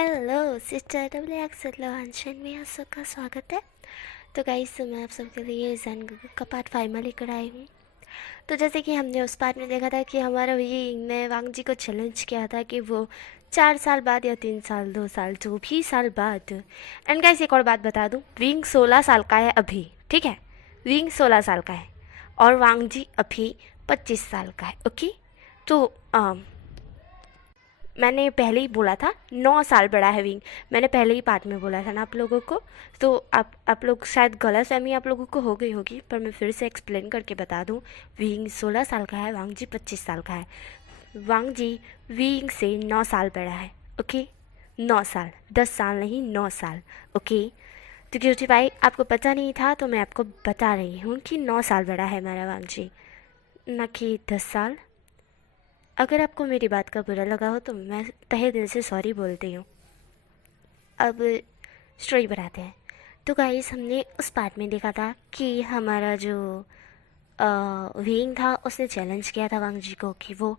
Hello sister WXLOHANSHIN में आप सबका स्वागत है। तो गाइस मैं आप सबके लिए ज़ैन का पार्ट 5 में लेकर आई हूँ। तो जैसे कि हमने उस पार्ट में देखा था कि हमारा विंग ने वांग जी को चैलेंज किया था कि वो 4 साल बाद या 3 साल 2 साल जो भी साल बाद। एंड गाइस एक और बात बता दूँ, विंग 16 साल का है अभी, ठीक है। विंग 16 साल का है और वांग जी अभी 25 साल का है। ओके, तो मैंने पहले ही बोला था 9 साल बड़ा है विंग। मैंने पहले ही पार्ट में बोला था ना आप लोगों को। तो आप लोग शायद गलतफहमी आप लोगों को हो गई होगी, पर मैं फिर से एक्सप्लेन करके बता दूं। विंग 16 साल का है, वांग जी 25 साल का है। वांग जी विंग से 9 साल बड़ा है। ओके, 9 साल, 10 साल नहीं, 9 साल। ओके, तो क्योंकि भाई आपको पता नहीं था तो मैं आपको बता रही हूँ कि 9 साल बड़ा है हमारा वांग जी, ना कि 10 साल। अगर आपको मेरी बात का बुरा लगा हो तो मैं तहे दिल से सॉरी बोलती हूँ। अब स्टोरी बनाते हैं। तो गाइस हमने उस पार्ट में देखा था कि हमारा जो विंग था उसने चैलेंज किया था वांग जी को कि वो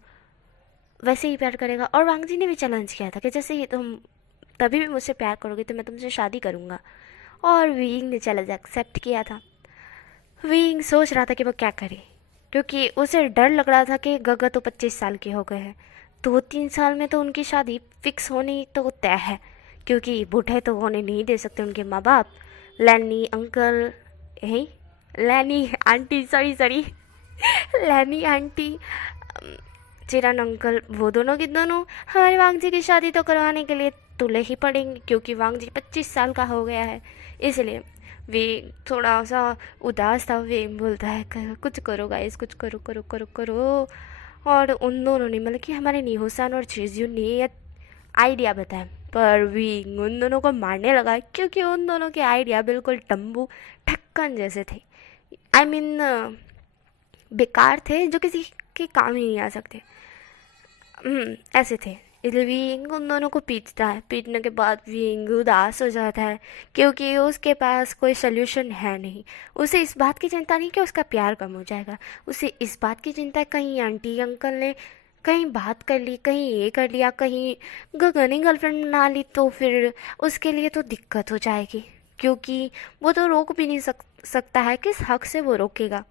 वैसे ही प्यार करेगा, और वांग जी ने भी चैलेंज किया था कि जैसे ही तुम तभी भी मुझसे प्यार करोगे तो मैं तुमसे शादी करूँगा। और विंग ने चैलेंज एक्सेप्ट किया था। विंग सोच रहा था कि वो क्या करे, क्योंकि उसे डर लग रहा था कि गगा तो 25 साल के हो गए हैं, 2-3 साल में तो उनकी शादी फिक्स होनी तो तय है, क्योंकि बूढ़े तो होने नहीं दे सकते उनके माँ बाप। लैनी अंकल, यही लैनी आंटी, सॉरी सॉरी लैनी आंटी, चिरन अंकल, वो दोनों के दोनों हमारे वांग जी की शादी तो करवाने के लिए तुले ही पड़ेंगे, क्योंकि वांग जी 25 साल का हो गया है। इसलिए वे थोड़ा सा उदास था। वे बोलता है कुछ करो गाइस, कुछ करो करो करो करो। और उन दोनों ने मतलब कि हमारे निहोसान और चीज़ियों ने ये आइडिया बताया, पर विंग उन दोनों को मारने लगा, क्योंकि उन दोनों के आइडिया बिल्कुल टम्बू ढक्कन जैसे थे। आई मीन बेकार थे, जो किसी के काम ही नहीं आ सकते। ऐसे थे। इसलिए विंग उन दोनों को पीटता है। पीटने के बाद विंग उदास हो जाता है, क्योंकि उसके पास कोई सल्यूशन है नहीं। उसे इस बात की चिंता नहीं कि उसका प्यार कम हो जाएगा, उसे इस बात की चिंता है कहीं आंटी अंकल ने कहीं बात कर ली, कहीं ये कर लिया, कहीं गगन ने गर्लफ्रेंड बना ली तो फिर उसके लिए तो दिक्कत हो जाएगी, क्योंकि वो तो रोक भी नहीं सकता है। किस हक से वो रोकेगा?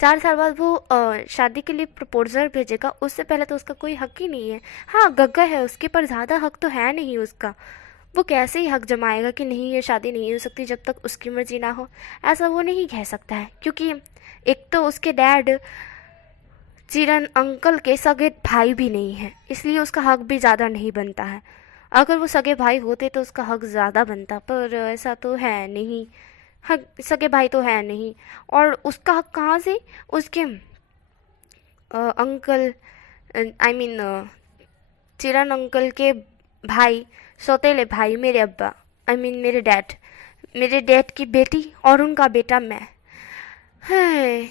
4 साल बाद वो शादी के लिए प्रपोजल भेजेगा, उससे पहले तो उसका कोई हक ही नहीं है। हाँ गग्गा है उसके, पर ज़्यादा हक तो है नहीं उसका। वो कैसे ही हक जमाएगा कि नहीं ये शादी नहीं हो सकती जब तक उसकी मर्जी ना हो? ऐसा वो नहीं कह सकता है, क्योंकि एक तो उसके डैड चिरन अंकल के सगे भाई भी नहीं है, इसलिए उसका हक भी ज़्यादा नहीं बनता है। अगर वो सगे भाई होते तो उसका हक ज़्यादा बनता, पर ऐसा तो है नहीं। हक सगे भाई तो है नहीं, और उसका हक कहाँ से? उसके uncle, I mean Chiran uncle के भाई, सौतेले भाई, मेरे अब्बा, आई मीन मेरे डैड की बेटी और उनका बेटा मैं। है,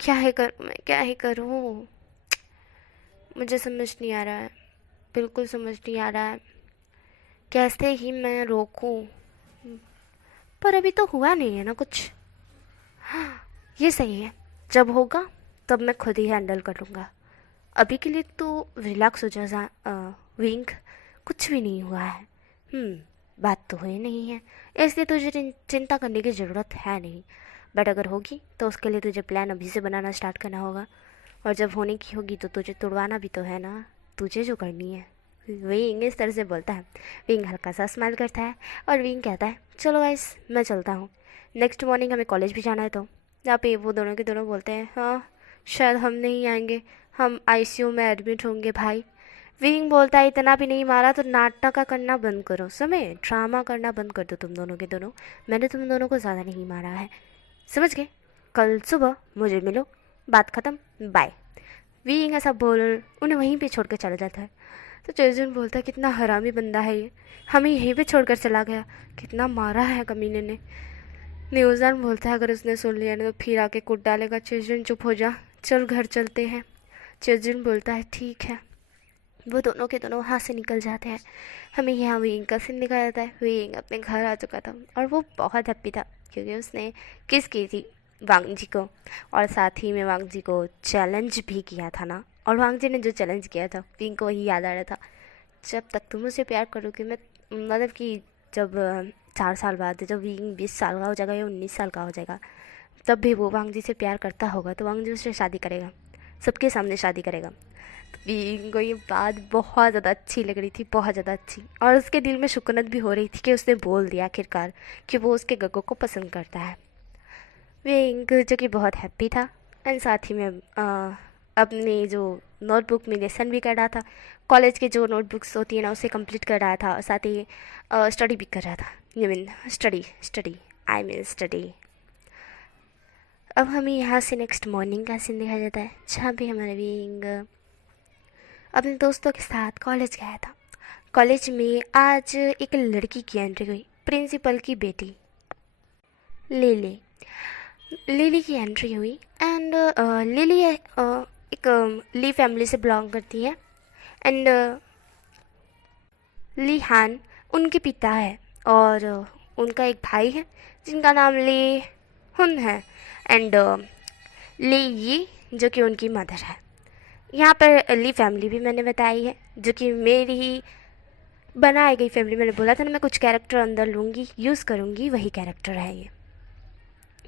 क्या है करूँ मैं, क्या ही करूँ? मुझे समझ नहीं आ रहा है, बिल्कुल समझ नहीं आ रहा है कैसे ही मैं रोकूं। पर अभी तो हुआ नहीं है ना कुछ। ये सही है, जब होगा तब मैं खुद ही हैंडल कर लूँगा। अभी के लिए तो रिलैक्स हो जा विंग, कुछ भी नहीं हुआ है। बात तो हुई नहीं है, इसलिए तुझे चिंता करने की ज़रूरत है नहीं। बट अगर होगी तो उसके लिए तुझे प्लान अभी से बनाना स्टार्ट करना होगा, और जब होने की होगी तो तुझे तुड़वाना भी तो है ना, तुझे जो करनी है। विंग इस तरह से बोलता है। विंग हल्का सा स्माइल करता है और विंग कहता है चलो गाइस मैं चलता हूँ, नेक्स्ट मॉर्निंग हमें कॉलेज भी जाना है। तो यहाँ पे वो दोनों के दोनों बोलते हैं हाँ शायद हम नहीं आएंगे, हम आईसीयू में एडमिट होंगे भाई। विंग बोलता है इतना भी नहीं मारा तो नाटक का करना बंद करो, समय ड्रामा करना बंद कर दो तुम दोनों के दोनों। मैंने तुम दोनों को ज़्यादा नहीं मारा है, समझ गए? कल सुबह मुझे मिलो, बात ख़त्म, बाय। विंग ऐसा बोल उन्हें वहीं पे छोड़ कर चला जाता है। तो चेजन बोलता है कितना हरामी बंदा है ये, हमें यहीं पे छोड़कर चला गया, कितना मारा है कमीने ने। न्यूज़लैंड बोलता है अगर उसने सुन लिया ना तो फिर आके कूट डालेगा। चेजन चुप हो जा, चल घर चलते हैं। चेजन बोलता है ठीक है। वो दोनों के दोनों वहाँ से निकल जाते हैं। हमें यहाँ विंग का सीन दिखाया जाता है। विंग अपने घर आ चुका था और वो बहुत हैप्पी था, क्योंकि उसने किस की थी वांग जी को, और साथ ही में वांग जी को चैलेंज भी किया था ना। और वांग जी ने जो चैलेंज किया था विंग को वही याद आ रहा था, जब तक तुम मुझसे प्यार करोगे मैं मतलब कि जब 4 साल बाद जब विंग 20 साल का हो जाएगा या 19 साल का हो जाएगा, तब भी वो वांग जी से प्यार करता होगा तो वांग जी उससे शादी करेगा, सबके सामने शादी करेगा। तो विंग को ये बात बहुत ज़्यादा अच्छी लग रही थी, बहुत ज़्यादा अच्छी, और उसके दिल में शुक्नत भी हो रही थी कि उसने बोल दिया आखिरकार कि वो उसके गग्गो को पसंद करता है। विंग जो कि बहुत हैप्पी था, एंड साथ ही में अपनी जो नोटबुक में लेसन भी कर रहा था, कॉलेज के जो नोटबुक्स होती है ना उसे कंप्लीट कर रहा था, और साथ ही स्टडी भी कर रहा था। I mean study study I mean study. अब हमें यहाँ से नेक्स्ट मॉर्निंग का सीन दिखाया जाता है, जहाँ भी हमारे विंग अपने दोस्तों के साथ कॉलेज गया था। कॉलेज में आज एक लड़की की एंट्री हुई, प्रिंसिपल की बेटी लिली। लिली की एंट्री हुई, एंड लिली एक ली फैमिली से बिलोंग करती है, एंड ली हान उनके पिता है, और उनका एक भाई है जिनका नाम ली हुन है, एंड ली यी जो कि उनकी मदर है। यहाँ पर ली फैमिली भी मैंने बताई है, जो कि मेरी ही बनाई गई फैमिली। मैंने बोला था ना मैं कुछ कैरेक्टर अंदर लूँगी, यूज़ करूँगी, वही कैरेक्टर है ये।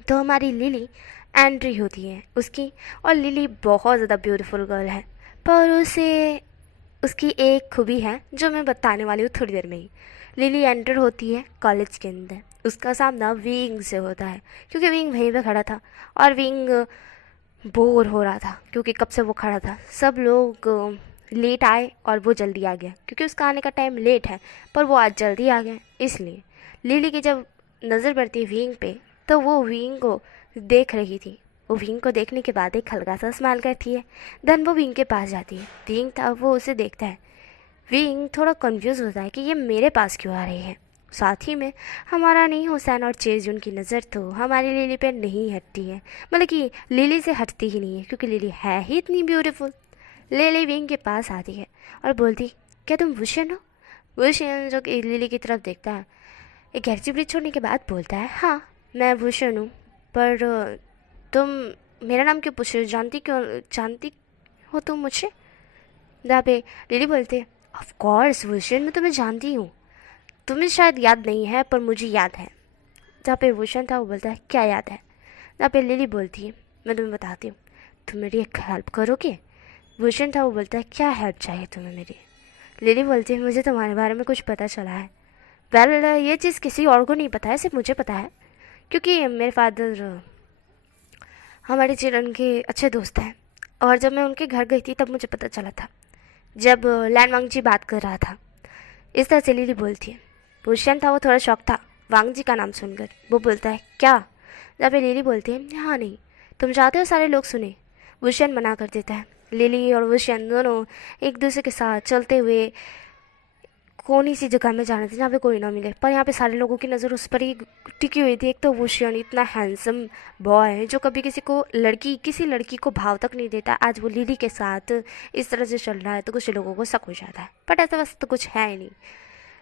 तो हमारी लिली एंट्री होती है उसकी, और लिली बहुत ज़्यादा ब्यूटीफुल गर्ल है, पर उसे उसकी एक खूबी है जो मैं बताने वाली हूँ थोड़ी देर में ही। लिली एंटर होती है कॉलेज के अंदर, उसका सामना विंग से होता है, क्योंकि विंग वहीं पे खड़ा था, और विंग बोर हो रहा था क्योंकि कब से वो खड़ा था। सब लोग लेट आए और वो जल्दी आ गया, क्योंकि उसका आने का टाइम लेट है पर वो आज जल्दी आ गया। इसलिए लिली की जब नज़र पड़ती है विंग पे, तो वो विंग को देख रही थी। वो विंग को देखने के बाद एक हल्का सा स्माइल करती है, देन वो विंग के पास जाती है। विंग था वो उसे देखता है। विंग थोड़ा कंफ्यूज होता है कि ये मेरे पास क्यों आ रही है। साथ ही में हमारा नहीं हुसैन और चेजुन की नज़र तो हमारी लिली पे नहीं हटती है, मतलब कि लिली से हटती ही नहीं है, क्योंकि लिली है ही इतनी ब्यूटीफुल। लिली विंग के पास आती है और बोलती, क्या तुम वुशन हो? वुशन जो कि लिली की तरफ देखता है, एक गहरी ब्रीथ छोड़ने के बाद बोलता है, हाँ मैं भूषण हूँ, पर तुम मेरा नाम क्यों पूछ रहे हो? जानती हो तुम मुझे? जहाँ पे लिली बोलते, ऑफ कोर्स भूषण, मैं तुम्हें जानती हूँ, तुम्हें शायद याद नहीं है पर मुझे याद है। जहाँ पे भूषण था वो बोलता है, क्या याद है? जहाँ पे लिली बोलती है, मैं तुम्हें बताती हूँ, तुम मेरी एक हेल्प करोगे? भूषण था वो बोलता है, क्या हेल्प चाहिए तुम्हें मेरी? लिली बोलती है, मुझे तुम्हारे बारे में कुछ पता चला है। वेल ये चीज़ किसी और को नहीं पता है, सिर्फ मुझे पता है, क्योंकि मेरे फादर हमारे चिल्ड्रन के अच्छे दोस्त हैं, और जब मैं उनके घर गई थी तब मुझे पता चला था, जब लैन वांग जी बात कर रहा था। इस तरह से लिली बोलती है। भूषण था वो थोड़ा शौक था वांग जी का नाम सुनकर, वो बोलता है, क्या? जब लिली बोलती है, हाँ नहीं, तुम चाहते हो सारे लोग सुने? भूषण मना कर देता है। लिली और भूषण दोनों एक दूसरे के साथ चलते हुए कोनी सी जगह में जाना था जहाँ पे कोई ना मिले, पर यहाँ पे सारे लोगों की नज़र उस पर ही टिकी हुई थी। एक तो वुशियन इतना हैंडसम बॉय है जो कभी किसी लड़की को भाव तक नहीं देता, आज वो लिली के साथ इस तरह से चल रहा है तो कुछ लोगों को शक हो जाता है, बट ऐसा वैसा तो कुछ है ही नहीं।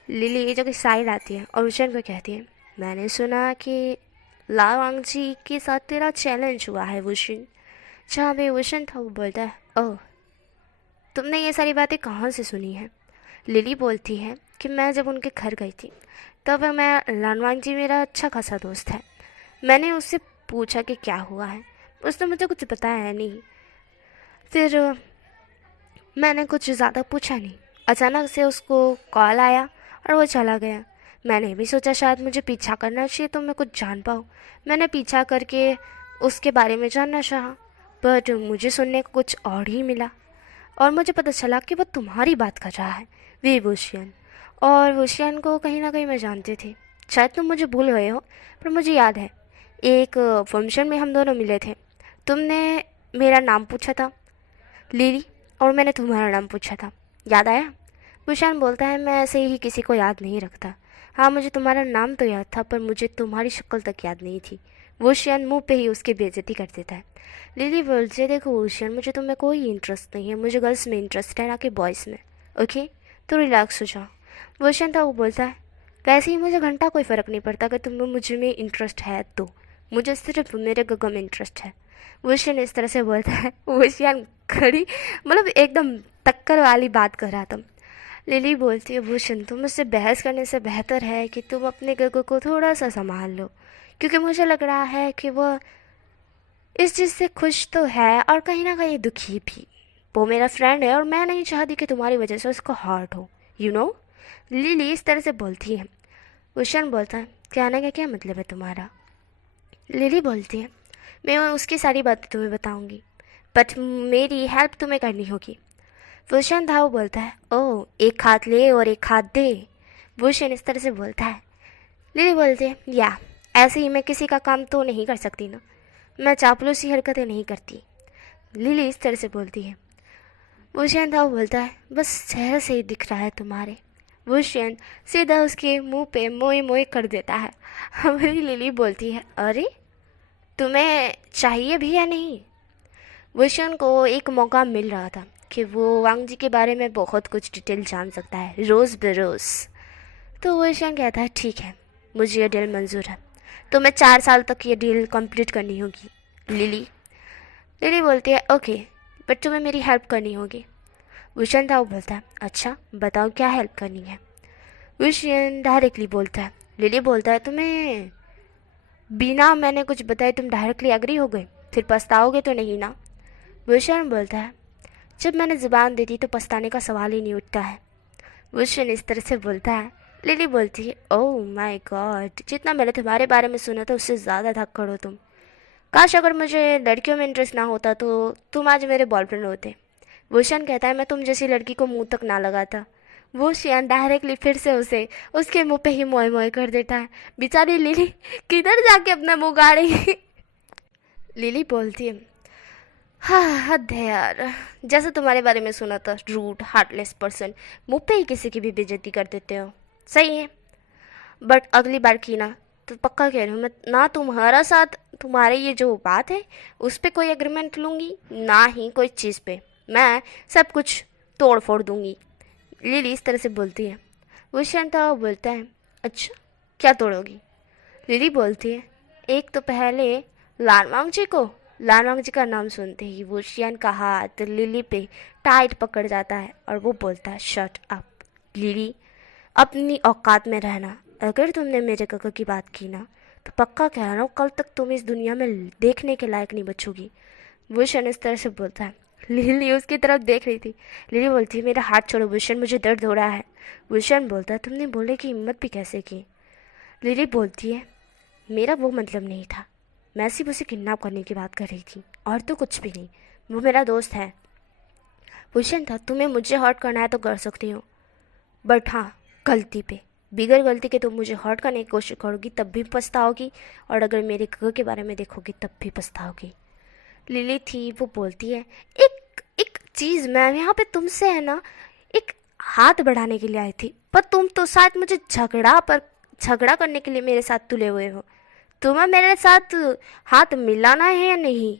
लिली जो कि साइड आती है और वुशियन को कहती है, मैंने सुना कि लावांग जी के साथ तेरा चैलेंज हुआ है वुशियन। जहाँ पे वुशियन था वो बोलता है, ओह तुमने ये सारी बातें कहाँ से सुनी है? लिली बोलती है कि मैं जब उनके घर गई थी तब लानवांग जी मेरा अच्छा खासा दोस्त है, मैंने उससे पूछा कि क्या हुआ है, उसने मुझे कुछ बताया नहीं। फिर मैंने कुछ ज़्यादा पूछा नहीं, अचानक से उसको कॉल आया और वो चला गया। मैंने भी सोचा शायद मुझे पीछा करना चाहिए तो मैं कुछ जान पाऊँ। मैंने पीछा करके उसके बारे में जानना चाहा, बट मुझे सुनने को कुछ और ही मिला, और मुझे पता चला कि वो तुम्हारी बात कर रहा है, विभूषण। और वुशियन को कहीं ना कहीं मैं जानती थी, शायद तुम मुझे भूल गए हो, पर मुझे याद है एक फंक्शन में हम दोनों मिले थे, तुमने मेरा नाम पूछा था लिली, और मैंने तुम्हारा नाम पूछा था, याद आया? वुशियन बोलता है, मैं ऐसे ही किसी को याद नहीं रखता। हाँ मुझे तुम्हारा नाम तो याद था पर मुझे तुम्हारी शक्ल तक याद नहीं थी। वुशियन मुंह पे ही उसकी बेइज्जती कर देता है। लिली बोलती है, देखो वुशियन, मुझे तुम्हें कोई इंटरेस्ट नहीं है, मुझे गर्ल्स में इंटरेस्ट है ना कि बॉयज़ में, ओके? तो रिलैक्स हो जाओ। वुशियन था वो बोलता है, वैसे ही मुझे घंटा कोई फ़र्क नहीं पड़ता अगर तुम्हें मुझे में इंटरेस्ट है तो, मुझे सिर्फ मेरे गगो में इंटरेस्ट है। वुशियन इस तरह से बोलता है। वुशियन खड़ी मतलब एकदम टक्कर वाली बात कर रहा था। लिली बोलती है भूषण तुम मुझसे बहस करने से बेहतर है कि तुम अपने गगो को थोड़ा सा संभाल लो, क्योंकि मुझे लग रहा है कि वह इस चीज़ से खुश तो है और कहीं ना कहीं दुखी भी। वो मेरा फ्रेंड है और मैं नहीं चाहती कि तुम्हारी वजह से उसको हर्ट हो, यू नो। लिली इस तरह से बोलती है। भूषण बोलता है कहने का क्या मतलब है तुम्हारा। लिली बोलती है मैं उसकी सारी बातें तुम्हें बताऊंगी, बट मेरी हेल्प तुम्हें करनी होगी। भूषण था वो बोलता है ओह एक हाथ ले और एक हाथ दे। भूषण इस तरह से बोलता है। लिली बोलती है या ऐसे ही मैं किसी का काम तो नहीं कर सकती ना, मैं चापलूसी हरकतें नहीं करती। लिली इस तरह से बोलती है। भूषण था वो बोलता है बस चेहरे से ही दिख रहा है तुम्हारे। भूषण सीधा उसके मुंह पे मोए मोए कर देता है। हमारी लिली बोलती है अरे तुम्हें चाहिए भी या नहीं। भूषण को एक मौका मिल रहा था कि वो वांग जी के बारे में बहुत कुछ डिटेल जान सकता है रोज़ बरोज़। तो भूषण कहता है ठीक है मुझे ये डील मंजूर है, तो मैं 4 साल तक ये डील कंप्लीट करनी होगी। लिली लिली बोलती है ओके बट तुम्हें मेरी हेल्प करनी होगी। भूषण था वो बोलता है अच्छा बताओ क्या हेल्प करनी है। भूषण डायरेक्टली बोलता है। लिली बोलता है तुम्हें बिना मैंने कुछ बताए तुम डायरेक्टली एग्री हो गए, फिर पछताओगे तो नहीं ना। भूषण बोलता है जब मैंने ज़ुबान दी थी तो पछताने का सवाल ही नहीं उठता है। भूषण इस तरह से बोलता है। लिली बोलती है ओह माय गॉड जितना मैंने तुम्हारे बारे में सुना था उससे ज़्यादा धक्कड़ हो तुम। काश अगर मुझे लड़कियों में इंटरेस्ट ना होता तो तुम आज मेरे बॉयफ्रेंड होते। भूषण कहता है मैं तुम जैसी लड़की को मुंह तक ना लगाता। भूषण डायरेक्टली फिर से उसे उसके मुंह पे ही मोए मोए कर देता है। बेचारी लिली किधर जाके अपना मुंह गाड़ेगी। लिली बोलती है हाँ हद है यार, जैसे तुम्हारे बारे में सुना था रूड हार्टलेस पर्सन, मुंह पे ही किसी की भी बेइज्जती कर देते हो। सही है बट अगली बार की ना तो पक्का कह रही हूँ मैं ना तुम्हारा साथ तुम्हारे ये जो बात है उस पर कोई एग्रीमेंट लूँगी ना ही कोई चीज़ पे, मैं सब कुछ तोड़ फोड़ दूँगी। लिली इस तरह से बोलती है। भूषण था वो बोलता है अच्छा क्या तोड़ोगी। लिली बोलती है एक तो पहले लानवांग जी को। लानवांग जी का नाम सुनते ही वुशियन का हाथ लिली पे टाइट पकड़ जाता है और वो बोलता है शट अप लिली, अपनी औकात में रहना। अगर तुमने मेरे काका की बात की ना तो पक्का कह रहा हूँ कल तक तुम इस दुनिया में देखने के लायक नहीं बचोगी। भूषण इस तरह से बोलता है। लिली उसकी तरफ देख रही थी। लिली बोलती है मेरा हाथ छोड़ो भूषण मुझे दर्द हो रहा है। भूषण बोलता है तुमने बोलने की हिम्मत भी कैसे की। लिली बोलती है मेरा वो मतलब नहीं था, मैं सिर्फ उसे किडनैप करने की बात कर रही थी और तो कुछ भी नहीं, वो मेरा दोस्त है। भूषण था तुम्हें मुझे हर्ट करना है तो कर सकती हो, बट हाँ गलती पे, बिगर गलती के तुम मुझे हर्ट करने की कोशिश करोगी तब भी पछताओगी और अगर मेरे घर के बारे में देखोगी तब भी पछताओगी। लिली थी वो बोलती है एक एक चीज़ मैं यहाँ पे तुमसे है ना एक हाथ बढ़ाने के लिए आई थी, पर तुम तो शायद मुझे झगड़ा करने के लिए मेरे साथ तुले हुए हो। तुम्हें मेरे साथ हाथ मिलाना है या नहीं।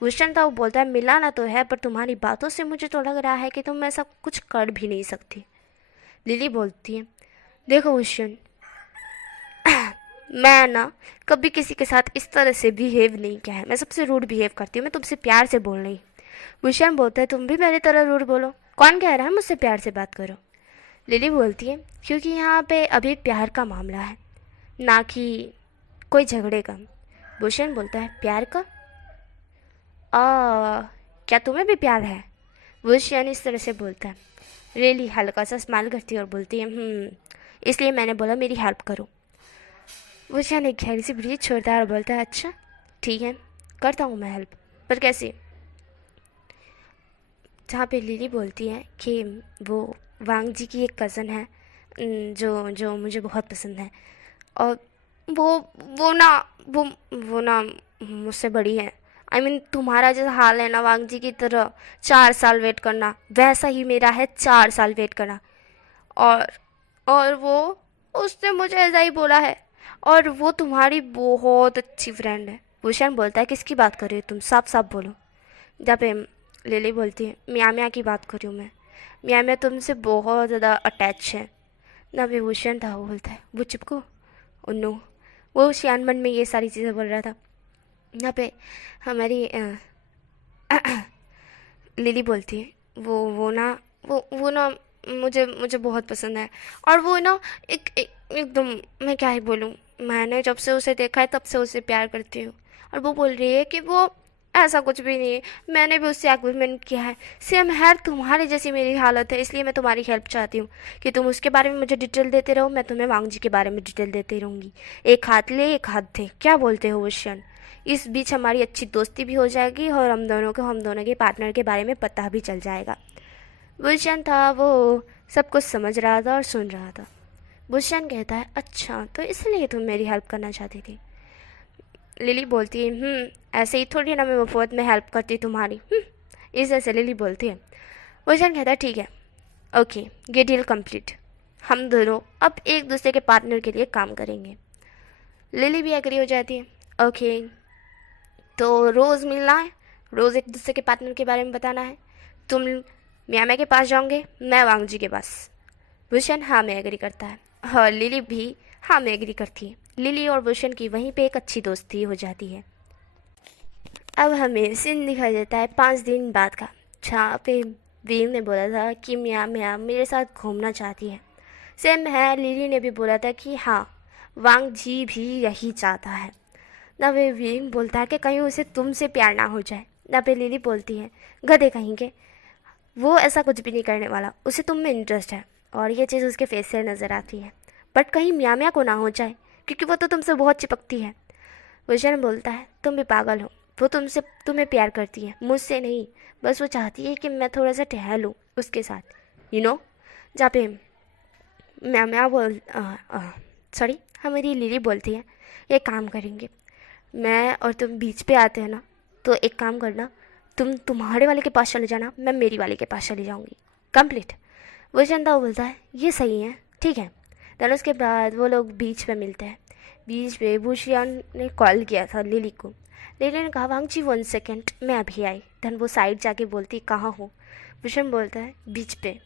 भूषण था वो बोलता है मिलाना तो है पर तुम्हारी बातों से मुझे तो लग रहा है कि तुम ऐसा कुछ कर भी नहीं सकती। लिली बोलती है देखो भूषण मैं ना कभी किसी के साथ इस तरह से बिहेव नहीं किया है, मैं सबसे रूड बिहेव करती हूँ, मैं तुमसे प्यार से बोल रही। भूषण बोलता है तुम भी मेरी तरह रूड बोलो, कौन कह रहा है मुझसे प्यार से बात करो। लिली बोलती है क्योंकि यहाँ पे अभी प्यार का मामला है ना कि कोई झगड़े का। भूषण बोलता है प्यार का क्या तुम्हें भी प्यार है। भूषण इस तरह से बोलता है। लिली हल्का सा स्माइल करती है और बोलती है इसलिए मैंने बोला मेरी हेल्प करो। भूषण एक गहरी सी ब्रीथ छोड़ता है और बोलता है अच्छा ठीक है करता हूँ मैं हेल्प, पर कैसे। जहाँ पे लिली बोलती है कि वो वांग जी की एक कज़न है जो जो मुझे बहुत पसंद है और वो वो ना वो ना मुझसे बड़ी है। आई मीन तुम्हारा जैसा हाल है ना वांग जी की तरह 4 साल वेट करना, वैसा ही मेरा है 4 साल वेट करना। और और वो उसने मुझे ऐसा ही बोला है और वो तुम्हारी बहुत अच्छी फ्रेंड है। भूषण बोलता है किसकी बात कर रही हो तुम, साफ साफ बोलो। जहाँ पे लिली बोलती है मियाँ मियाँ की बात कर रही हूँ मैं, मियाँ मियाँ तुमसे बहुत ज़्यादा अटैच है ना। भूषण था वो बोलता है वो चिपको उन्नू, वो शियान मन में ये सारी चीज़ें बोल रहा था। यहाँ पे हमारी लिली बोलती है वो ना मुझे मुझे बहुत पसंद है। और वो ना एकदम, मैं क्या ही बोलूँ, मैंने जब से उसे देखा है तब से उसे प्यार करती हूँ। और वो बोल रही है कि वो ऐसा कुछ भी नहीं है, मैंने भी उससे एग्रीमेंट किया है। सेम है, तुम्हारी जैसी मेरी हालत है, इसलिए मैं तुम्हारी हेल्प चाहती हूँ कि तुम उसके बारे में मुझे डिटेल देते रहो, मैं तुम्हें वांग जी के बारे में डिटेल देती रहूँगी। एक हाथ ले एक हाथ दे, क्या बोलते हो वुशन? इस बीच हमारी अच्छी दोस्ती भी हो जाएगी और हम दोनों के पार्टनर के बारे में पता भी चल जाएगा। वुशन था वो सब कुछ समझ रहा था और सुन रहा था। वुशन कहता है, अच्छा तो इसलिए तुम मेरी हेल्प करना चाहती थी? लिली बोलती है, ऐसे ही थोड़ी ना मैं मुफ्त में हेल्प करती तुम्हारी। इस ऐसे लिली बोलती है। वुशन कहता है, ठीक है, ओके, ये डील कंप्लीट। हम दोनों अब एक दूसरे के पार्टनर के लिए काम करेंगे। लिली भी एग्री हो जाती है। ओके, तो रोज़ मिलना है, रोज़ एक दूसरे के पार्टनर के बारे में बताना है। तुम मियामे के पास जाओगे, मैं वांग जी के पास। वुशन हाँ में एग्री करता है और लिली भी हाँ में एग्री करती है। लिली और वुशन की वहीं पे एक अच्छी दोस्ती हो जाती है। अब हमें सीन दिखाई देता है 5 दिन बाद का, जहाँ पे वीर ने बोला था कि मियाँ मेरे साथ घूमना चाहती है। सेम है, लिली ने भी बोला था कि हाँ, वांग जी भी यही चाहता है। ना वे वीर बोलता है कि कहीं उसे तुमसे प्यार ना हो जाए। ना पे लिली बोलती है, गधे कहीं के, वो ऐसा कुछ भी नहीं करने वाला, उसे तुम में इंटरेस्ट है। और ये चीज़ उसके फेस से नज़र आती है। बट कहीं मियाँ को ना हो जाए, क्योंकि वो तो तुमसे बहुत चिपकती है। वुशन बोलता है, तुम भी पागल हो, वो तुम्हें प्यार करती है, मुझसे नहीं। बस वो चाहती है कि मैं थोड़ा सा ठहर लूँ उसके साथ, जहाँ पे मैं बोल सॉरी, हमारी लिली बोलती है, एक काम करेंगे, मैं और तुम बीच पे आते हैं ना, तो एक काम करना, तुम तुम्हारे वाले के पास चले जाना, मैं मेरी वाले के पास चली जाऊँगी। कंप्लीट। वुशन था वो बोलता है, ये सही है, ठीक है। देन उसके बाद वो लोग बीच पे मिलते हैं। बीच पे वुशियान ने कॉल किया था लिली को। लिली ने कहा, वांग जी 1 सेकेंड, मैं अभी आई। देन वो साइड जाके बोलती, कहाँ हो? वुशन बोलता है, बीच पे।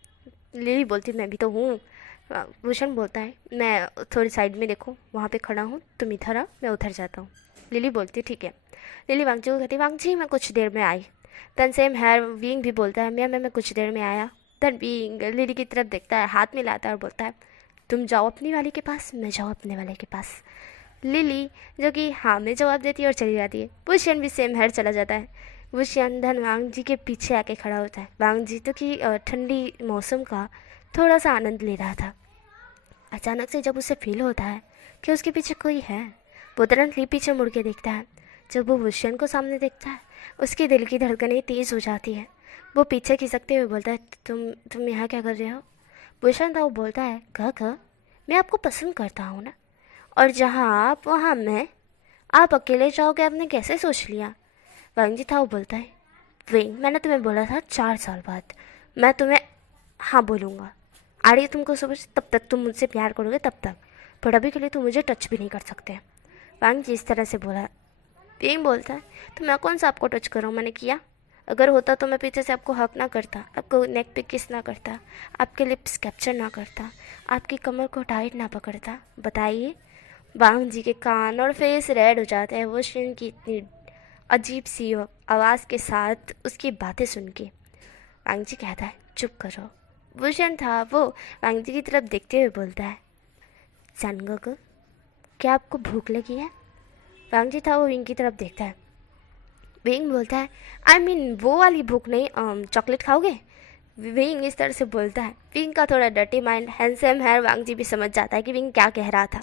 लिली बोलती, मैं भी तो हूँ। वुशन बोलता है, मैं थोड़ी साइड में देखो, वहाँ पे खड़ा हूँ, तुम इधर आओ, मैं उधर जाता हूँ। लिली बोलती, ठीक है। लिली वांग जी को कहती, वांग जी मैं कुछ देर में आई। देन सेम है, विंग भी बोलता है, मैं कुछ देर में आया। देन विंग लिली की तरफ देखता है, हाथ मिलाता है और बोलता है, तुम जाओ अपनी वाली के पास, मैं जाऊँ अपने वाले के पास। लिली जो कि हाँ में जवाब देती है और चली जाती है। वुशियन भी सेम हेयर चला जाता है। वुशियन धन वांग जी के पीछे आके खड़ा होता है। वांग जी तो कि ठंडी मौसम का थोड़ा सा आनंद ले रहा था। अचानक से जब उसे फील होता है कि उसके पीछे कोई है, वो तुरंत पीछे मुड़ के देखता है। जब वो वुशियन को सामने देखता है, उसके दिल की धड़कनें तेज़ हो जाती है। वो पीछे खिसकते हुए बोलता है, तुम यहाँ क्या कर रहे हो? वुशियन था वो बोलता है, कह मैं आपको पसंद करता हूँ ना, और जहाँ आप वहाँ मैं, आप अकेले जाओगे आपने कैसे सोच लिया? वांग जी था वो बोलता है, विंग मैंने तुम्हें बोला था 4 साल बाद मैं तुम्हें हाँ बोलूँगा। आ रही है तुमको समझ? तब तक तुम मुझसे प्यार करोगे तब तक, पर अभी के लिए तुम मुझे टच भी नहीं कर सकते। वांग जी इस तरह से बोला। विंग बोलता है, तो मैं कौन सा आपको टच कर रहा हूँ, मैंने किया? अगर होता तो मैं पीछे से आपको हक ना करता, आपको नेक पे किस ना करता, आपके लिप्स कैप्चर ना करता, आपकी कमर को टाइट ना पकड़ता। बताइए। वांग जी के कान और फेस रेड हो जाते हैं वुशियन की इतनी अजीब सी आवाज़ के साथ उसकी बातें सुन के। वांग जी कहता है, चुप करो। वुशियन था वो वांग जी की तरफ देखते हुए बोलता है, सनगोकू क्या आपको भूख लगी है? वांग जी था वो विंग की तरफ देखता है। विंग बोलता है, आई मीन वो वाली भूख नहीं, चॉकलेट खाओगे? विंग इस तरह से बोलता है। विंग का थोड़ा डर्टी माइंड हैंडसम है, वांग जी भी समझ जाता है कि विंग क्या कह रहा था।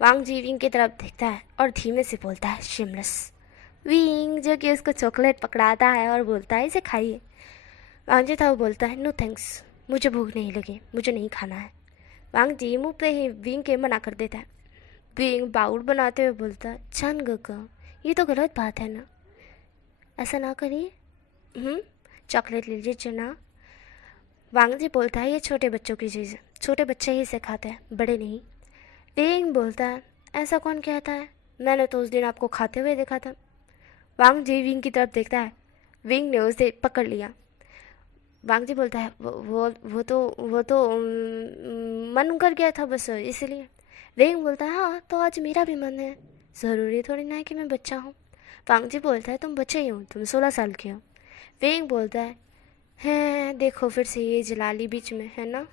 वांग जी विंग की तरफ देखता है और धीमे से बोलता है, शिमलेस। विंग जो कि उसको चॉकलेट पकड़ाता है और बोलता है, इसे खाइए। वांग जी था वो बोलता है, नो थैंक्स, मुझे भूख नहीं लगी, मुझे नहीं खाना है। वांग जी मुँह पे ही विंग के मना कर देता है। विंग बाउल बनाते हुए बोलता है, सनगोकू ये तो गलत बात है ना, ऐसा ना करिए। चॉकलेट लीजिए जना। वांग जी बोलता है, ये छोटे बच्चों की चीज़ है, छोटे बच्चे ही इसे खाते हैं, बड़े नहीं। विंग बोलता है, ऐसा कौन कहता है, मैंने तो उस दिन आपको खाते हुए देखा था। वांग जी विंग की तरफ देखता है। विंग ने उसे पकड़ लिया। वांग जी बोलता है, वो तो मन कर गया था बस इसलिए। विंग बोलता है, हाँ तो आज मेरा भी मन है, ज़रूरी थोड़ी ना है कि मैं बच्चा हूँ। वांग जी बोलता है, तुम बच्चे ही हो, तुम 16 साल के हो। विंग बोलता है, हैं देखो फिर से ये जलाली बीच में है ना।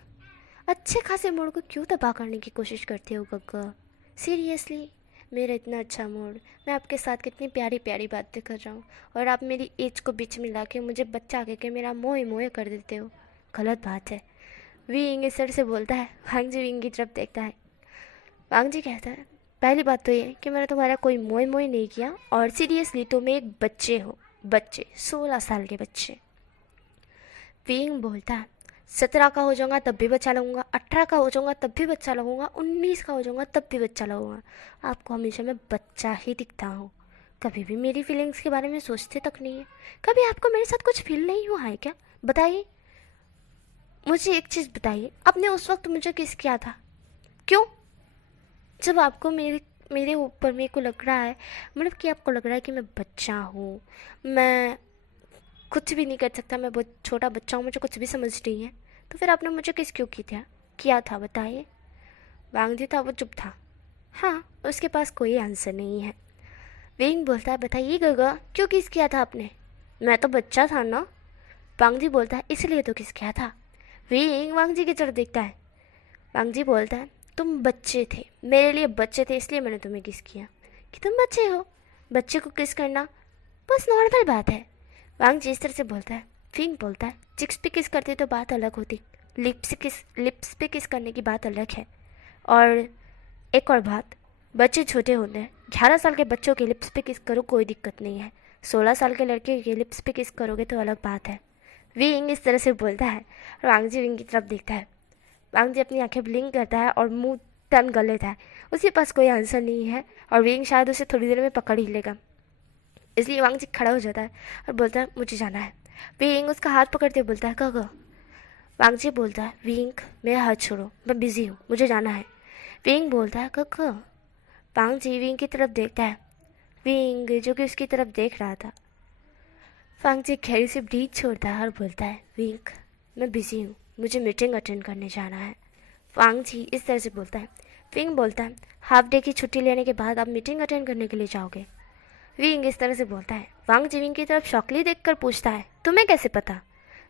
अच्छे खासे मूड को क्यों तबाह करने की कोशिश करते हो गग्गा? सीरियसली, मेरा इतना अच्छा मूड, मैं आपके साथ कितनी प्यारी प्यारी बातें कर रहा हूँ और आप मेरी एज को बीच में ला के मुझे बच्चा कह के मेरा मोह मोह कर देते हो। गलत बात है। विंग इस तरह से बोलता है। वांग जी विंग की तरफ देखता है। वांग जी कहता है, पहली बात तो ये कि मैंने तुम्हारा कोई मोह मोह नहीं किया, और सीरियसली तुम एक बच्चे हो, बच्चे, 16 साल के बच्चे। विंग बोलता है, 17 का हो जाऊंगा तब भी बच्चा लगूंगा, 18 का हो जाऊंगा तब भी बच्चा लगूंगा, 19 का हो जाऊंगा तब भी बच्चा लगूंगा। आपको हमेशा मैं बच्चा ही दिखता हूँ। कभी भी मेरी फीलिंग्स के बारे में सोचते तक नहीं है। कभी आपको मेरे साथ कुछ फील नहीं हुआ है क्या? बताइए, मुझे एक चीज़ बताइए, आपने उस वक्त मुझे किस किया था? क्यों? जब आपको मेरे मेरे ऊपर मेरे को लग रहा है, मतलब कि आपको लग रहा है कि मैं बच्चा हूँ, मैं कुछ भी नहीं कर सकता, मैं बहुत छोटा बच्चा हूँ, मुझे कुछ भी समझ नहीं है, तो फिर आपने मुझे किस क्यों किया था बताइए। वांग था वो चुप था। हाँ, उसके पास कोई आंसर नहीं है। वेंग बोलता है, बताइए गगा, क्यों किस किया था आपने? मैं तो बच्चा था ना। वांग जी बोलता है, इसलिए तो किस किया था। वेंग वांग जी की तरफ देखता है। वांग जी बोलता है, तुम बच्चे थे, मेरे लिए बच्चे थे, इसलिए मैंने तुम्हें किस किया। कि तुम बच्चे हो, बच्चे को किस करना बस नॉर्मल बात है। वांग जी इस तरह से बोलता है। फिंग बोलता है, चिक्स पे किस करते तो बात अलग होती, लिप्स पे किस करने की बात अलग है। और एक और बात, बच्चे छोटे होते हैं, 11 साल के बच्चों के लिप्स पे किस करो कोई दिक्कत नहीं है, 16 साल के लड़के के लिप्स पे किस करोगे तो अलग बात है। विंग इस तरह से बोलता है और वांग जी विंग की तरफ देखता है। वांग जी अपनी आंखें ब्लिंक करता है और मुंह टर्न कर लेता है। उसके पास कोई आंसर नहीं है और विंग शायद उसे थोड़ी देर में पकड़ ही लेगा, इसलिए वांग जी खड़ा हो जाता है और बोलता है, मुझे जाना है। विंग उसका हाथ पकड़ते हुए बोलता है, कहाँ? वांग जी बोलता है, विंग मेरा हाथ छोड़ो, मैं बिजी हूँ, मुझे जाना है। विंग बोलता है, कहाँ? वांग जी विंग की तरफ देखता है। विंग जो कि उसकी तरफ देख रहा था। वांग जी गहरी से ब्रीथ छोड़ता है और बोलता है, विंग मैं बिजी हूँ, मुझे मीटिंग अटेंड करने जाना है। वांग जी इस तरह से बोलता है। विंग बोलता है, हाफ डे की छुट्टी लेने के बाद आप मीटिंग अटेंड करने के लिए जाओगे? विंग इस तरह से बोलता है। वांग जी विंग की तरफ शॉकली देखकर पूछता है, तुम्हें कैसे पता?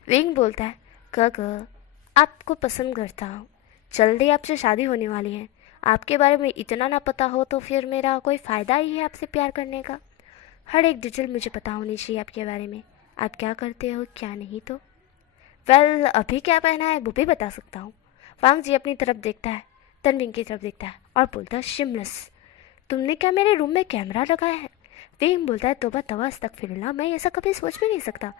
विंग बोलता है, क आपको पसंद करता हूँ, जल्दी आपसे शादी होने वाली है, आपके बारे में इतना ना पता हो तो फिर मेरा कोई फ़ायदा ही है आपसे प्यार करने का। हर एक डिटेल मुझे पता होनी चाहिए आपके बारे में, आप क्या करते हो क्या नहीं तो। वेल अभी क्या पहना है वो भी बता सकता हूँ। वांग जी अपनी तरफ देखता है, तनविंग की तरफ देखता है और बोलता है, शिमलेस, तुमने क्या मेरे रूम में कैमरा लगाया है? विंग बोलता है, तोबा तवा अस्तगफिरुल्लाह, मैं ऐसा कभी सोच भी नहीं सकता।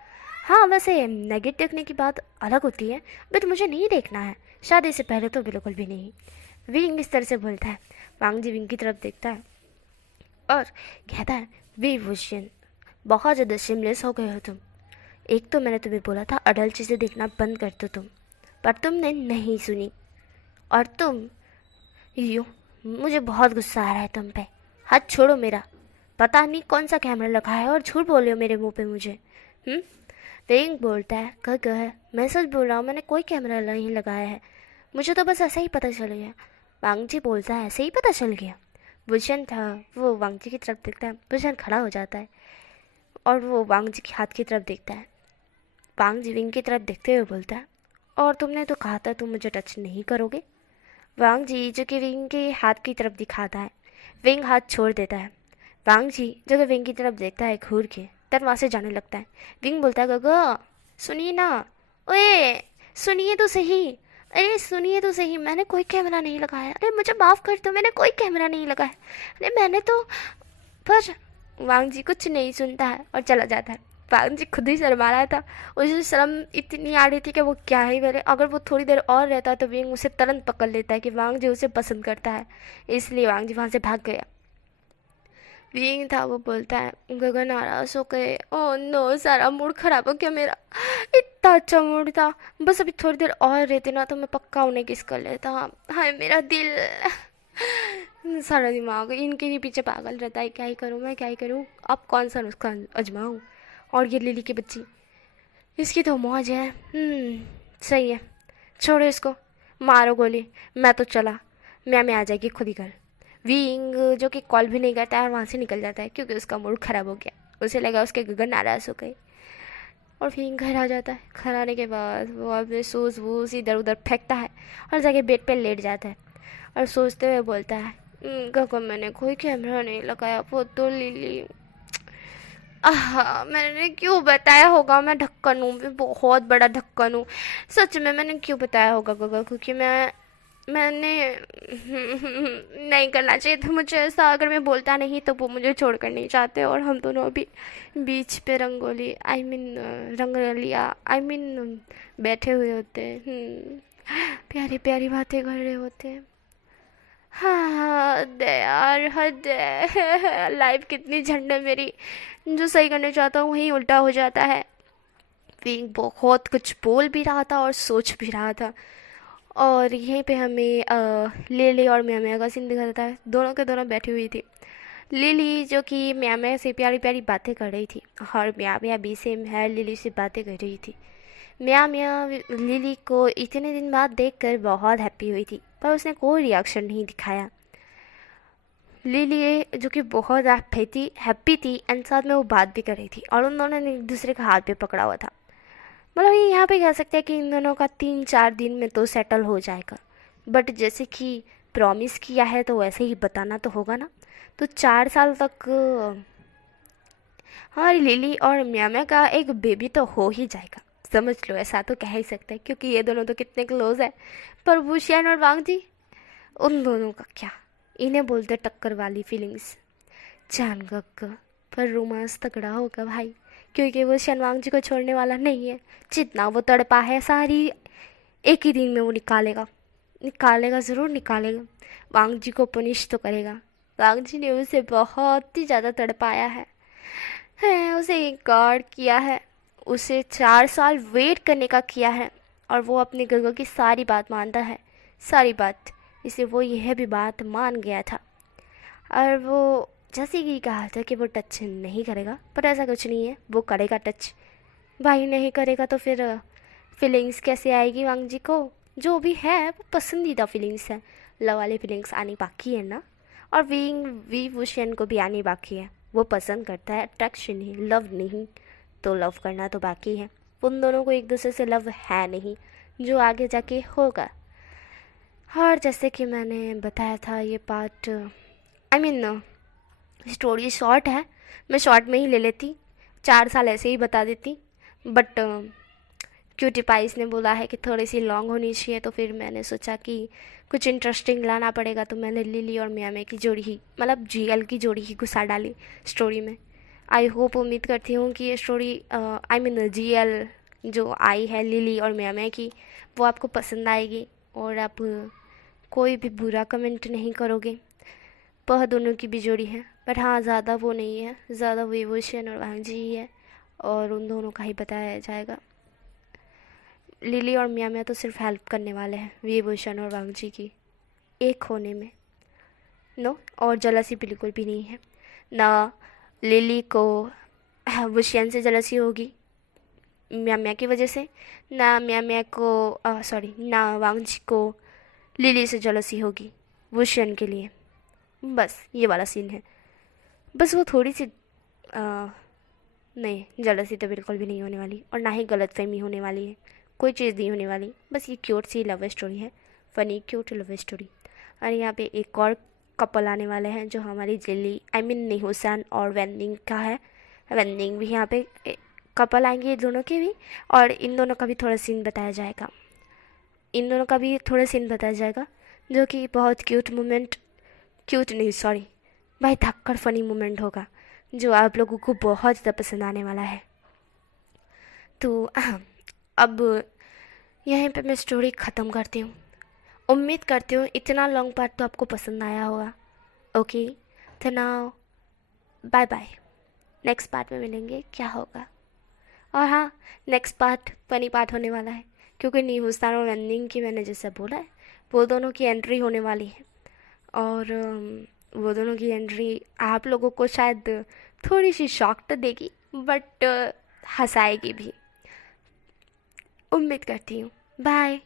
हाँ वैसे नेगेट देखने की बात अलग होती है, बट मुझे नहीं देखना है, शादी से पहले तो बिल्कुल भी नहीं। विंग इस तरह से बोलता है। वांग जी विंग की तरफ देखता है और कहता है, वी वुशियन, बहुत ज़्यादा शिमलेस हो गए हो तुम। एक तो मैंने तुम्हें बोला था अडल्ट चीज़ें देखना बंद कर दो तुम, पर तुमने नहीं सुनी, और तुम यूँ, मुझे बहुत गुस्सा आ रहा है तुम पे। हाथ छोड़ो मेरा, पता नहीं कौन सा कैमरा लगा है और झूठ बोले हो मेरे मुंह पे मुझे। वेंग बोलता है, कह मैं सच बोल रहा हूँ, मैंने कोई कैमरा नहीं लगाया है, मुझे तो बस ऐसा ही पता चल गया। वांग जी बोलता है, ऐसे ही पता चल गया? बुशन था, वो वांग जी की तरफ देखता है। बुशन खड़ा हो जाता है और वो वांग जी के हाथ की तरफ देखता है। वांग जी विंग की तरफ देखते हुए बोलता है, और तुमने तो कहा था तुम मुझे टच नहीं करोगे। वांग जी जो कि विंग के हाथ की तरफ दिखाता है। विंग हाथ छोड़ देता है। वांग जी जो कि विंग की तरफ देखता है घूर के, तब वहाँ से जाने लगता है। विंग बोलता है, गगा सुनिए ना, ओए सुनिए तो सही, अरे सुनिए तो सही, मैंने कोई कैमरा नहीं लगाया, अरे मुझे माफ़ कर दो, मैंने कोई कैमरा नहीं लगाया, अरे मैंने तो, पर वांग जी कुछ नहीं सुनता है और चला जाता है। वांग जी खुद ही शर्मा रहा था, उसे शर्म इतनी आ रही थी कि वो क्या ही बोले। अगर वो थोड़ी देर और रहता तो विंग उसे तुरंत पकड़ लेता है कि वांग जी उसे पसंद करता है, इसलिए वांग जी वहाँ से भाग गया। विंग था वो बोलता है, गगन नाराज हो गए, ओह नो, सारा मूड खराब हो गया मेरा, इतना अच्छा मूड था, बस अभी थोड़ी देर और रहते ना तो मैं पक्का उन्हें किस कर लेता। हाय मेरा दिल, सारा दिमाग इनके ही पीछे पागल रहता है, क्या ही करूँ मैं, क्या ही करूँ, अब कौन सा नुस्खा आजमाऊँ। और ये लिली की बच्ची, इसकी तो मौज है। सही है, छोड़ो इसको, मारो गोली, मैं तो चला, मैं आ जाएगी खुद ही घर। विंग जो कि कॉल भी नहीं करता है और वहाँ से निकल जाता है क्योंकि उसका मूड ख़राब हो गया, उसे लगा उसके गगन नाराज़ हो गए। और फिर घर आ जाता है। घर आने के बाद वो अपने शूज़ वूज़ इधर उधर फेंकता है और जाके बेड पे लेट जाता है और सोचते हुए बोलता है, काका मैंने कोई कैमरा नहीं लगाया, फोटो ले ली। मैंने क्यों बताया होगा, मैं ढक्कन हूँ, मैं बहुत बड़ा ढक्कन हूँ। सच में मैंने क्यों बताया होगा गगा, क्योंकि मैंने नहीं करना चाहिए था मुझे ऐसा। अगर मैं बोलता नहीं तो वो मुझे छोड़कर नहीं चाहते और हम दोनों अभी बीच पे रंगोली रंगोलिया बैठे हुए होते हैं, प्यारी प्यारी बातें कर रहे होते हैं। हाँ हद है यार, हद है। लाइफ कितनी झंड है मेरी, जो सही करने चाहता हूँ वही उल्टा हो जाता है। विंग बहुत कुछ बोल भी रहा था और सोच भी रहा था। और यहीं पे हमें लिली और म्याम्या का सीन दिखा देता है। दोनों के दोनों बैठी हुई थी। लिली जो कि म्याम्या से प्यारी प्यारी बातें कर रही थी और म्याम्या भी सेम है लिली से बातें कर रही थी। म्याम्या लिली को इतने दिन बाद देखकर बहुत हैप्पी हुई थी, पर उसने कोई रिएक्शन नहीं दिखाया। लिली जो कि बहुत हैप्पी थी एंड साथ में वो बात भी कर रही थी और उन दोनों ने एक दूसरे का हाथ भी पकड़ा हुआ था। मतलब ये यहाँ पे कह सकते हैं कि इन दोनों का 3-4 दिन में तो सेटल हो जाएगा। बट जैसे कि प्रॉमिस किया है तो वैसे ही बताना तो होगा ना। तो 4 साल तक हमारी लिली और म्याम्या का एक बेबी तो हो ही जाएगा, समझ लो, ऐसा तो कह ही सकते हैं क्योंकि ये दोनों तो कितने क्लोज है। पर वुशियन और वांग जी, उन दोनों का क्या, इन्हें बोलते टक्कर वाली फीलिंग्स। जान गग, पर रोमांस तगड़ा होगा भाई, क्योंकि वो शनवांग जी को छोड़ने वाला नहीं है। जितना वो तड़पा है सारी एक ही दिन में वो निकालेगा, निकालेगा, ज़रूर निकालेगा। वांग जी को पनिश तो करेगा। वांग जी ने उसे बहुत ही ज़्यादा तड़पाया है उसे इनकार किया है, उसे 4 साल वेट करने का किया है और वो अपने गगो की सारी बात मानता है, सारी बात। इसे वो यह भी बात मान गया था और वो जैसे कि कहा था कि वो टच नहीं करेगा, पर ऐसा कुछ नहीं है, वो करेगा टच। भाई नहीं करेगा तो फिर फीलिंग्स कैसे आएगी वांग जी को। जो भी है वो पसंदीदा फीलिंग्स है, लव वाली फीलिंग्स आनी बाकी है ना। और वी वुशियन को भी आनी बाकी है। वो पसंद करता है, अट्रैक्शन ही, लव नहीं। तो लव करना तो बाकी है। उन दोनों को एक दूसरे से लव है नहीं, जो आगे जाके होगा। और जैसे कि मैंने बताया था ये पार्ट स्टोरी शॉर्ट है, मैं शॉर्ट में ही ले लेती, 4 साल ऐसे ही बता देती। बट क्यूटी पाइस ने बोला है कि थोड़ी सी लॉन्ग होनी चाहिए, तो फिर मैंने सोचा कि कुछ इंटरेस्टिंग लाना पड़ेगा, तो मैंने लिली और म्याम्या की जोड़ी ही, मतलब जीएल की जोड़ी ही घुसा डाली स्टोरी में। आई होप, उम्मीद करती हूँ कि ये स्टोरी जीएल जो आई है लिली और म्याम्या की, वो आपको पसंद आएगी और आप कोई भी बुरा कमेंट नहीं करोगे। वह दोनों की भी जोड़ी है, बट हाँ ज़्यादा वो नहीं है, ज़्यादा विभूषण और वांग जी ही है और उन दोनों का ही बताया जाएगा। लिली और म्याम्या तो सिर्फ हेल्प करने वाले हैं विभूषण और वांग जी की एक होने में। नो, और जलसी बिल्कुल भी नहीं है ना। लिली को वुशियन से जलसी होगी म्याम्या की वजह से, ना म्याम्या को ना वांग जी को लिली से जलसी होगी वुशियन के लिए। बस ये वाला सीन है। बस वो थोड़ी सी नहीं, जलसी तो बिल्कुल भी नहीं होने वाली और ना ही गलतफहमी होने वाली है, कोई चीज़ नहीं होने वाली। बस ये क्यूट सी लव स्टोरी है, फ़नी क्यूट लव स्टोरी। और यहाँ पे एक और कपल आने वाले हैं जो हमारी लिली निहुसन और वेंडिंग का है। वेंडिंग भी यहाँ पे कपल आएंगे, दोनों के भी, और इन दोनों का भी थोड़ा सीन बताया जाएगा। इन दोनों का भी थोड़ा सीन बताया जाएगा जो कि बहुत क्यूट मोमेंट, क्यूट नहीं सॉरी भाई, धक्कर फनी मोमेंट होगा जो आप लोगों को बहुत ज़्यादा पसंद आने वाला है। तो अब यहीं पे मैं स्टोरी ख़त्म करती हूँ। उम्मीद करती हूँ इतना लॉन्ग पार्ट तो आपको पसंद आया होगा। ओके, तो now bye bye, next part में मिलेंगे क्या होगा। और हाँ, नेक्स्ट पार्ट फनी पार्ट होने वाला है क्योंकि न्यूस्तान और रनिंग की मैंने जैसा बोला है वो दोनों की एंट्री होने वाली है और वो दोनों की एंट्री आप लोगों को शायद थोड़ी सी शॉक तो देगी बट हंसाएगी भी, उम्मीद करती हूँ। बाय।